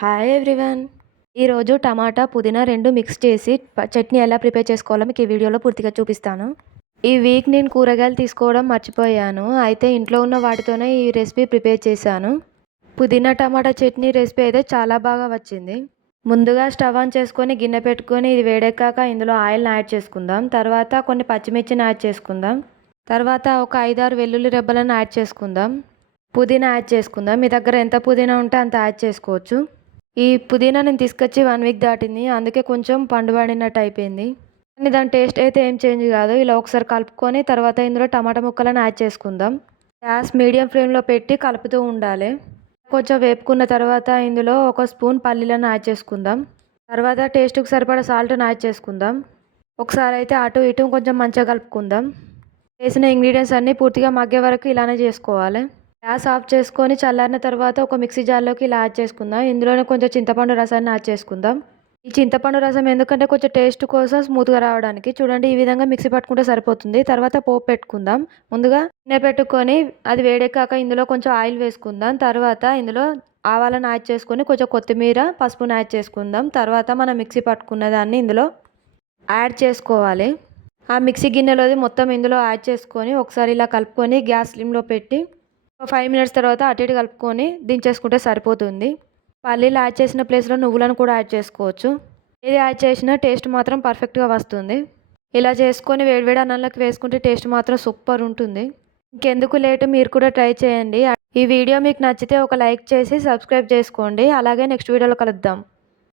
Hi everyone. ఈరోజు టమాటా, పుదీనా 2 mix చేసి చట్నీ ఎలా ప్రిపేర్ చేసుకోవాలో మీకు ఈ వీడియోలో పూర్తిగా చూపిస్తాను. ఈ వీక్ నేను కూరగాయలు తీసుకోవడం మర్చిపోయాను. అయితే ఇంట్లో ఉన్న వాటితోనే ఈ రెసిపీ ప్రిపేర్ చేశాను. పుదీనా టమాటా చట్నీ రెసిపీ అయితే చాలా బాగా వచ్చింది. ముందుగా స్టవ్ ఆన్ చేసుకొని గిన్నె పెట్టుకొని ఇది వేడెక్కాక ఇందులో ఆయిల్ని యాడ్ చేసుకుందాం. తర్వాత కొన్ని పచ్చిమిర్చిని యాడ్ చేసుకుందాం. తర్వాత ఒక 5-6 వెల్లుల్లి రెబ్బలను యాడ్ చేసుకుందాం. పుదీనా యాడ్ చేసుకుందాం. మీ దగ్గర ఎంత పుదీనా ఉంటే అంత యాడ్ చేసుకోవచ్చు. ఈ పుదీనా నేను తీసుకొచ్చి 1 వీక్ దాటింది. అందుకే కొంచెం పండుబడినట్టు అయిపోయింది. కానీ దాని టేస్ట్ అయితే ఏం చేంజ్ కాదు. ఇలా ఒకసారి కలుపుకొని తర్వాత ఇందులో టమాటా ముక్కలను యాడ్ చేసుకుందాం. గ్యాస్ మీడియం ఫ్లేమ్లో పెట్టి కలుపుతూ ఉండాలి. కొంచెం వేపుకున్న తర్వాత ఇందులో 1 స్పూన్ పల్లీలను యాడ్ చేసుకుందాం. తర్వాత టేస్ట్కి సరిపడా సాల్ట్ని యాడ్ చేసుకుందాం. ఒకసారి అయితే అటు ఇటు కొంచెం మంచిగా కలుపుకుందాం. వేసిన ఇంగ్రీడియంట్స్ అన్నీ పూర్తిగా మగ్గే వరకు ఇలానే చేసుకోవాలి. గ్యాస్ ఆఫ్ చేసుకొని చల్లారిన తర్వాత ఒక మిక్సీ జార్లోకి ఇలా యాడ్ చేసుకుందాం. ఇందులోనే కొంచెం చింతపండు రసాన్ని యాడ్ చేసుకుందాం. ఈ చింతపండు రసం ఎందుకంటే కొంచెం టేస్ట్ కోసం స్మూత్గా రావడానికి. చూడండి, ఈ విధంగా మిక్సీ పట్టుకుంటే సరిపోతుంది. తర్వాత పోపు పెట్టుకుందాం. ముందుగా గిన్నె పెట్టుకొని అది వేడెక్కాక ఇందులో కొంచెం ఆయిల్ వేసుకుందాం. తర్వాత ఇందులో ఆవాలను యాడ్ చేసుకొని కొంచెం కొత్తిమీర, పసుపును యాడ్ చేసుకుందాం. తర్వాత మనం మిక్సీ పట్టుకున్న దాన్ని ఇందులో యాడ్ చేసుకోవాలి. ఆ మిక్సీ గిన్నెలోది మొత్తం ఇందులో యాడ్ చేసుకొని ఒకసారి ఇలా కలుపుకొని గ్యాస్ స్లిమ్లో పెట్టి 5 మినిట్స్ తర్వాత అటు ఇటు కలుపుకొని దించేసుకుంటే సరిపోతుంది. పల్లీలు యాడ్ చేసిన ప్లేస్లో నువ్వులను కూడా యాడ్ చేసుకోవచ్చు. ఏది యాడ్ చేసినా టేస్ట్ మాత్రం పర్ఫెక్ట్గా వస్తుంది. ఇలా చేసుకొని వేడివేడి అన్నంలోకి వేసుకుంటే టేస్ట్ మాత్రం సూపర్ ఉంటుంది. ఇంకెందుకు లేటు, మీరు కూడా ట్రై చేయండి. ఈ వీడియో మీకు నచ్చితే ఒక లైక్ చేసి సబ్స్క్రైబ్ చేసుకోండి. అలాగే నెక్స్ట్ వీడియోలో కలుద్దాం.